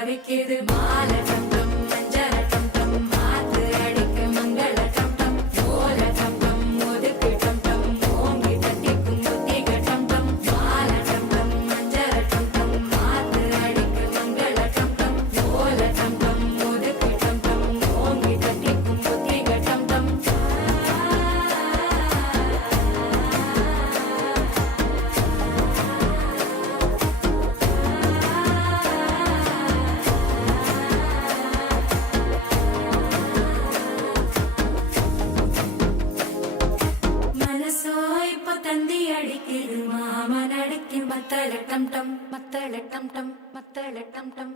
தவிக்குது மாலை டம் டம் மஞ்சள டம் டம் மாத்து அடிக்கு மங்கள டம் டம் ஓல டம் டம் ஒதுக்கு டம் டம் ஓங்கி தட்டிக்கும் புத்திக டம் டம் மாலை டம் டம் மஞ்சள டம் டம் மாத்து அடிக்கு மங்கள டம் டம் ஓல டம் டம் ஒதுக்கு டம் டம் ஓங்கி தட்டிக்கும் புத்திக டம் டம் மனசோ இப்போ தந்தி அடிக்குது மாமன் அடிக்கு மத்தள டம் டம் மத்தள டம் டம் மத்தள டம் டம்